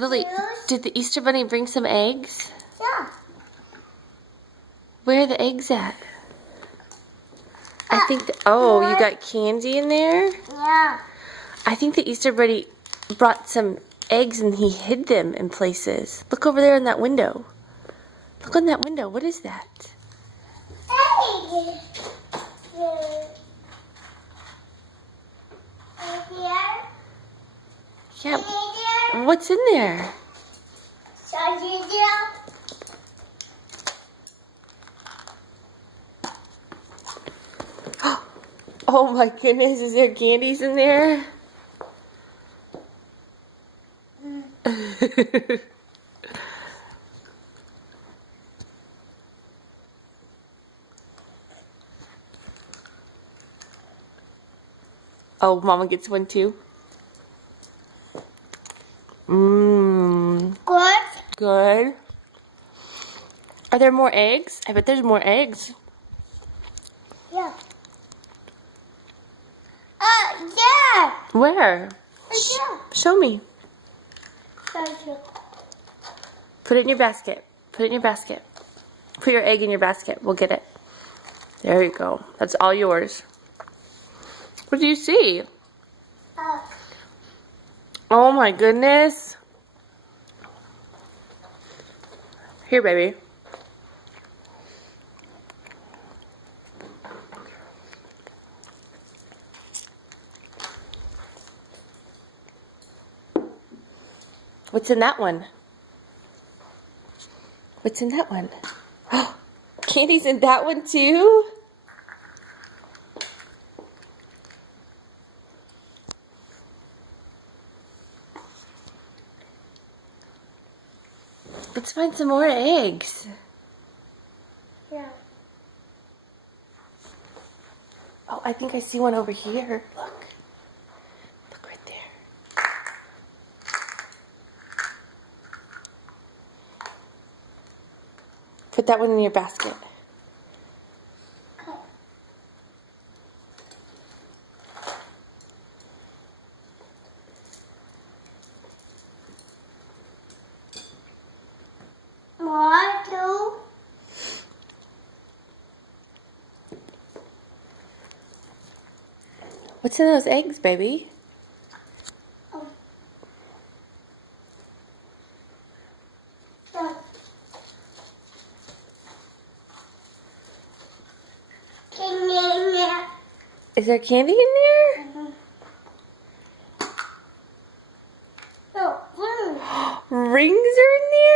Lily, did the Easter Bunny bring some eggs? Yeah. Where are the eggs at? I think, oh, you got candy in there? Yeah. I think the Easter Bunny brought some eggs and he hid them in places. Look over there in that window. Look on that window. What is that? Hey. Here. Yeah. What's in there? Oh my goodness, is there candies in there? Oh, Mama gets one too? Mmm. Good. Good. Are there more eggs? I bet there's more eggs. Yeah. Yeah. Where? Yeah. Show me. Thank you. Put it in your basket. Put it in your basket. Put your egg in your basket. We'll get it. There you go. That's all yours. What do you see? Oh my goodness. Here, baby. What's in that one? What's in that one? Oh, candy's in that one too? Let's find some more eggs. Yeah. Oh, I think I see one over here. Look. Look right there. Put that one in your basket. Okay. More, two. What's in those eggs, baby? Oh. Yeah. Is there candy in there? No, Rings are in there?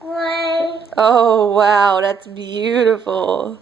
One. Oh, wow, that's beautiful.